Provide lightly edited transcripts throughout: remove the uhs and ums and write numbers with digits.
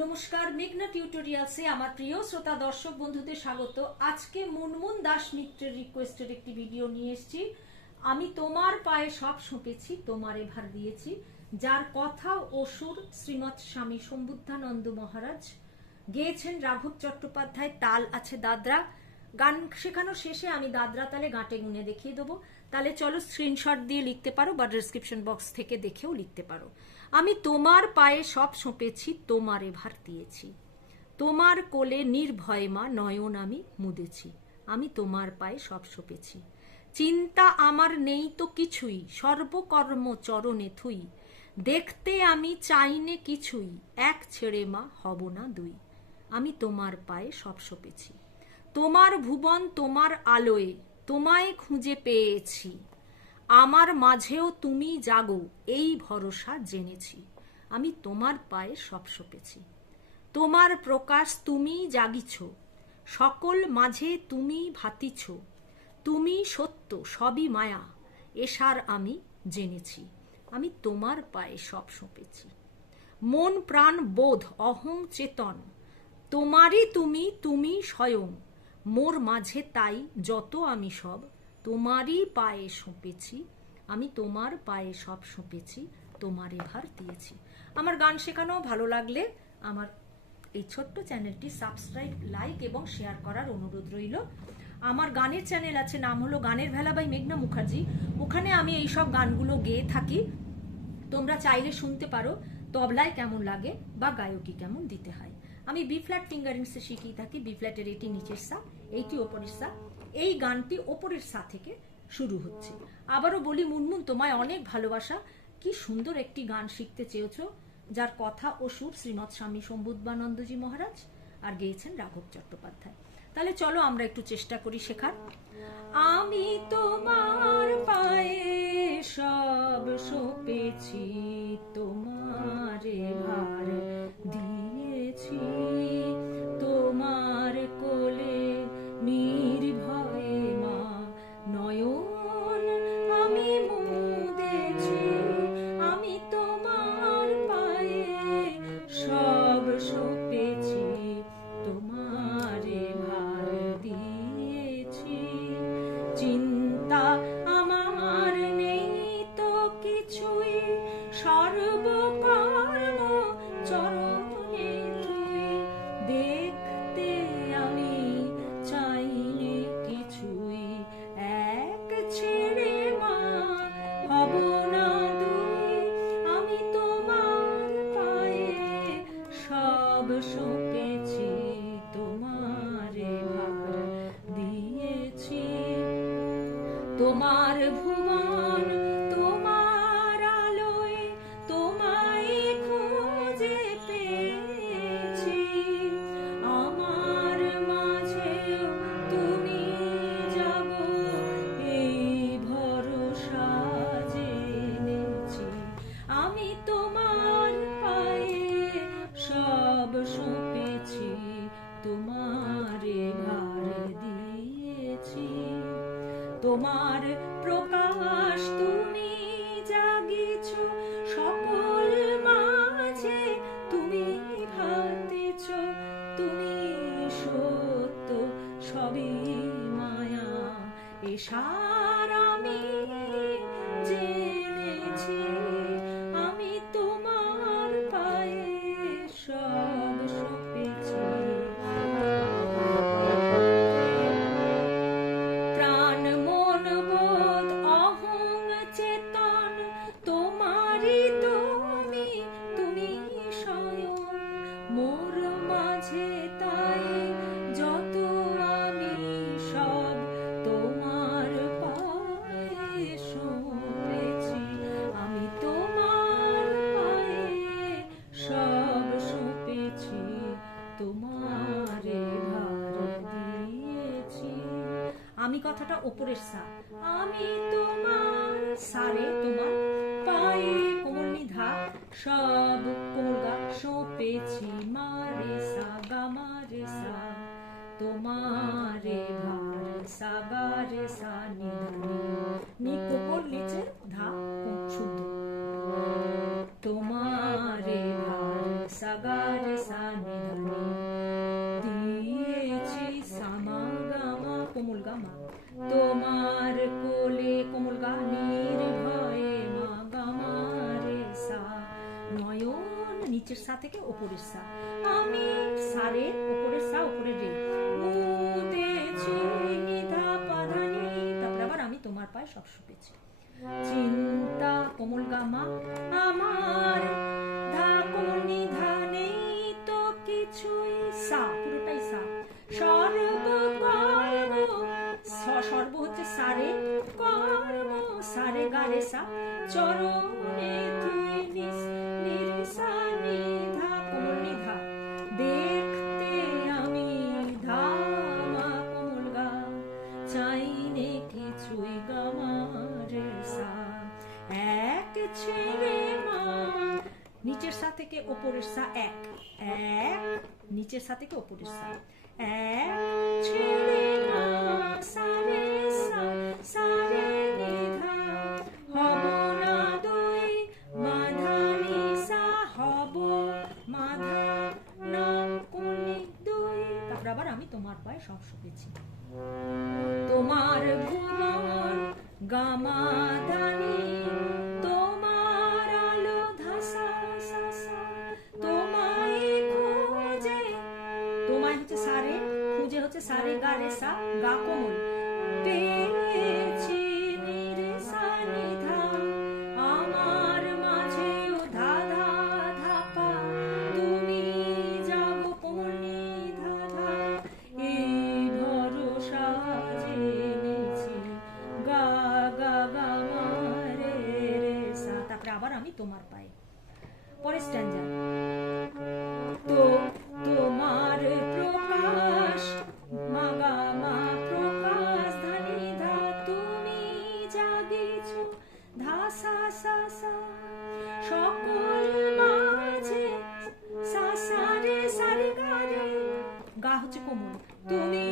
নমস্কার, মেঘনা টিউটোরিয়ালসে আমার প্রিয় শ্রোতা দর্শক বন্ধুদের স্বাগত। আজকে মুনমুন দাস মিত্রের রিকোয়েস্টের একটি ভিডিও নিয়ে এসেছি। আমি তোমার পায়ে সব সঁপেছি, তোমার এভার দিয়েছি, যার কথা ও সুর শ্রীমৎ স্বামী সম্বুদ্ধানন্দ মহারাজ, গেয়েছেন রাঘব চট্টোপাধ্যায়, তাল আছে দাদরা। গান শেখানোর শেষে আমি দাদরা তালে গাঁটে গুনে দেখিয়ে দেবো। তাহলে চলো স্ক্রিনশট দিয়ে লিখতে পারো বা ডেসক্রিপশন বক্স থেকে দেখেও লিখতে পারো। আমি তোমার পায়ে সব সঁপেছি, তোমার এভার দিয়েছি, তোমার কোলে নির্ভয়ে মা নয়ন আমি মুদেছি। আমি তোমার পায়ে সব সঁপেছি, চিন্তা আমার নেই তো কিছুই, সর্বকর্ম চরণে থুই, দেখতে আমি চাইনে কিছুই, এক ছেড়ে মা হব না দুই। আমি তোমার পায়ে সব সঁপেছি, তোমার ভুবন তোমার আলোয়, তোমায় খুঁজে পেয়েছি, আমার মাঝেও তুমি জাগো এই ভরসা জেনেছি। আমি তোমার পায়ে সব সঁপেছি, তোমার প্রকাশ তুমি জাগিছ, সকল মাঝে তুমি ভাতিছ, তুমি সত্য সবই মায়া, এসার আমি জেনেছি। আমি তোমার পায়ে সব সঁপেছি, মন প্রাণ বোধ অহং চেতন, তোমারই তুমি তুমি স্বয়ং, মোর মাঝে তাই যত আমি সব, তোমারই পায়ে সঁপেছি। আমি তোমার পায়ে সব সঁপেছি, তোমার এভার দিয়েছি। আমার গান শেখানো ভালো লাগলে আমার এই ছোট্ট চ্যানেলটি সাবস্ক্রাইব, লাইক এবং শেয়ার করার অনুরোধ রইল। আমার গানের চ্যানেল আছে, নাম হলো গানের ভেলা বাই মেঘনা মুখার্জি। ওখানে আমি এইসব গানগুলো গেয়ে থাকি, তোমরা চাইলে শুনতে পারো তবলায় কেমন লাগে বা গায়কি কেমন দিতে হয়। আমি বি ফ্ল্যাট ফিঙ্গারিংসে শিখিয়ে থাকি। বি ফ্ল্যাটের এটি নিচের সা, এইটি ওপরের সা। এই গানটি ওপরের সা থেকে শুরু হচ্ছে। আবারও বলি, মুনমুন তোমায় অনেক ভালোবাসা। কি সুন্দর একটি গান শিখতে চেয়েছো, যার কথা ও সুর শ্রীমৎ স্বামী সম্বুদ্ধানন্দজি মহারাজ, আর গেয়েছেন রাঘব চট্টোপাধ্যায়। তাহলে চলো আমরা একটু চেষ্টা করি শেখার। আমি তোমার পায়ে সব সঁপেছি, তোমার এভার দিয়েছি, তোমার কোলে নির্ভয়ে মা নয়ন আমি মুদেছি। আমি তোমার পায়ে সব সঁপেছি, তোমার এভার দিয়েছি, চিন্তা আমার নেই তো কিছুই, সর্বকর্ম চরণে থুই, দেখতে আমি চাইনি কিছুই, এক ছেড়ে মা হব না দুই। আমি তোমার পায়ে সব সঁপেছি, তোমার এভার দিয়েছি, তোমার ভুবন তোমার আলোয়, তোমায় খুঁজে পেয়েছি, আমার মাঝেও তুমি যাবো এই ভরসা জেনেছি। আমি তোমার পায়ে সব সঁপেছি, তোমার এভার দিয়েছি, তোমার প্রকাশ তুমি জাগিছ, সকল মাঝে তুমি ভাতিছ, তুমি সত্য সবই মায়া, এসার আমি জেনেছি। আমি তোমার পায়ে সব সঁপেছি, প্রাণ মন বোধ অহং চেতন, তোমারই তুমি তুমি স্বয়ং, মোর মাঝে তাই যত আমি সব, তোমার পায়ে সঁপেছি। আমি তোমার পায়ে সব সঁপেছি, তোমার এভার দিয়েছি। আমি কথাটা ওপরের সা, আমি তোমার সারে, তোমার পায়ে কোমল নিধা, সব কোমল গা সঁপেছি, মারে সা গা মারে সা, তোমার এভার সা গা রে সা নিধা নি কোমল নিচের ধা শুদ্ধ, তোমার এভার সা গা রে সা নি ধা নি দিয়েছি সামা গামা কোমল গামা তোমার কোলে কোমল গা নির্ভয়ে মা গামা রে সা নয়ন নিচের সা থেকে ওপরের সা আমি সারে ওপরের সা উপরের রে মুদেছি নিধা পাধানি তারপরে আবার আমি তোমার পায়ে সব শুকেছি চিন্তা কোমল গামা আমার ধা কোমল নিধা নেই তো কিছুই সা পুরোটাই সা সর্ব কর্ম সর্ব হচ্ছে সারে কর্ম সারে গারে সা চরণে তুই নির্সা নিধা কোমল নিধা দেখতে আমি ধামা কোমল গা চাইনে কিছুই গামা রে সা এক ছেলে মা নিচের সা থেকে ওপরের সা এক এক নিচের সা থেকে ওপরের সা এক ছেলে মা সারে সা সারে নিধা হব না দুই মাধা নিসা হব মাধা না কোনি দুই তারপর আবার আমি তোমার পায়ে সব শুকেছি তোমার ভুবন গামা ধানি তোমার আলো ধাসা সাসা তোমায় খুঁজে তোমায় হচ্ছে সারে খুঁজে হচ্ছে সারে গা রে সা গা কোমল পেয়েছি নিরেসা নিধা আমার মাঝে ও ধাধা ধাপা তুমি যাবো কোমল নিধা ধা এই ভরসা জেনেছি গা গা গা মা রে রে সা তারপরে আবার আমি তোমার পায়ে পরের স্ট্যান্জা তো তোমার প্রকাশ মাগা মা প্রকাশ ধানি ধা তুমি জাগিছো ধা সা সা সা সকল মাঝে সা সা রে সা রে গা রে গা হচ্ছে কোমল তুমি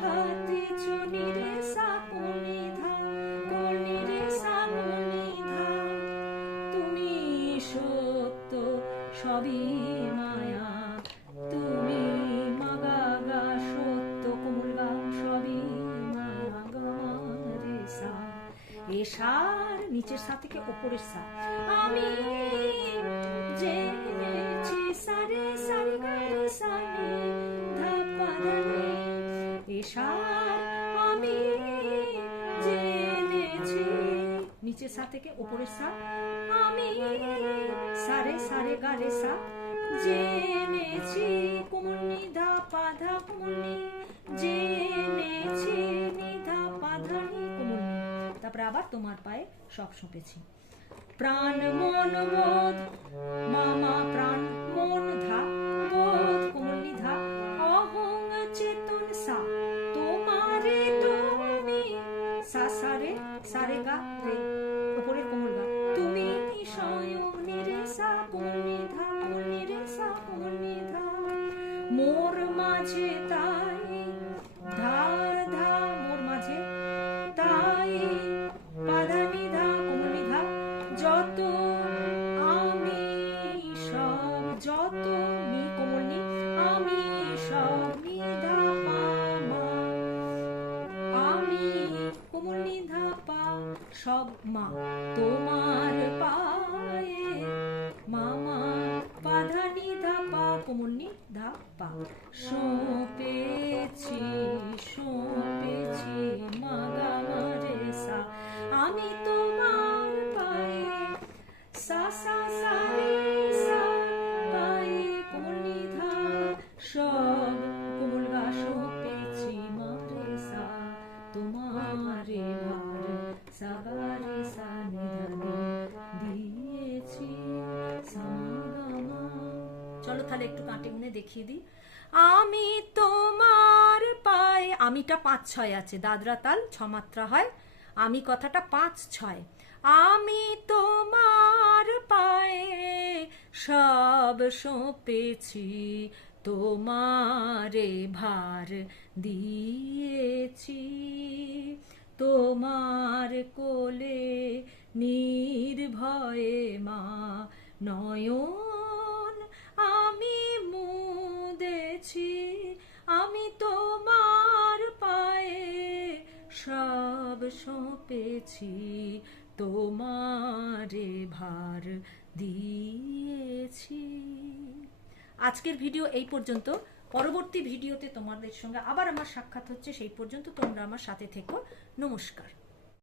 ভাতেছো নি রে সা কোনি ধা কোনি রে সা কোনি ধা তুমি সত্য সবই মায়া তুমি মাগা গা সত্য কোমল গা সবই মাগা রে সা এ সার নিচের সা থেকে ওপরের সা আমি জেনেছি সারে সারে গা রে সা নি ধা পা ধা নি এ সার আমি জেনেছি নিচের সা থেকে ওপরের সা আমি সারে সারে গা রে সা জেনেছি কোমল নিধা পাধা কোমল নি জেনেছি নিধা পাধা নি কোমল নি তারপরে আবার তোমার পায়ে সব শুকেছি প্রাণ মন বোধ মামা প্রাণ মন ধা বোধ কোমল নিধা অহং চেতন সা তোমারে তুমি সা সারে সারে গা রে উপরের কোমল গা তুমি স্বয়ং নিরে সা কোমল নিধা কোমল নিরে সা কোমল নিধা মোর মাঝে তাই ধা ধা মোর মাঝে তাই পাধা নিধা কোমল নিধা যত আমি সব যত নি কোমল নি আমি সব নিধা পামা আমি কোমল নিধা পা সব মা তোমার পায়ে মামা পাধা নিধা পা কোমল নিধা পা সঁপেছি সঁপেছি মাগা মারে সা আমি তোমার পায়ে সা সা সা রে সা পায়ে কোমল নিধা সব কোমল গা সঁপেছি মারে সা তোমারে ভার সা গা রে সা নিধা দিয়েছি সামা। চলো তাহলে একটু কাটে গুনে দেখিয়ে দিই আমি তোমার পায়ে আমিটা 5-6 আছে দাদরা তাল 6 মাত্রা হয় আমি কথাটা 5-6 আমি তোমার পায়ে সব সঁপেছি তোমারে ভার দিয়েছি তোমার কোলে নির্ভয়ে মা নয়ন আমি মুদেছি, আমি তোমার পায়ে সব সঁপেছি, তোমারে ভার দিয়েছি। আজকের ভিডিও এই পর্যন্ত। পরবর্তী ভিডিওতে তোমাদের সঙ্গে আবার আমার সাক্ষাৎ হচ্ছে, সেই পর্যন্ত তোমরা আমার সাথে থেকো। নমস্কার।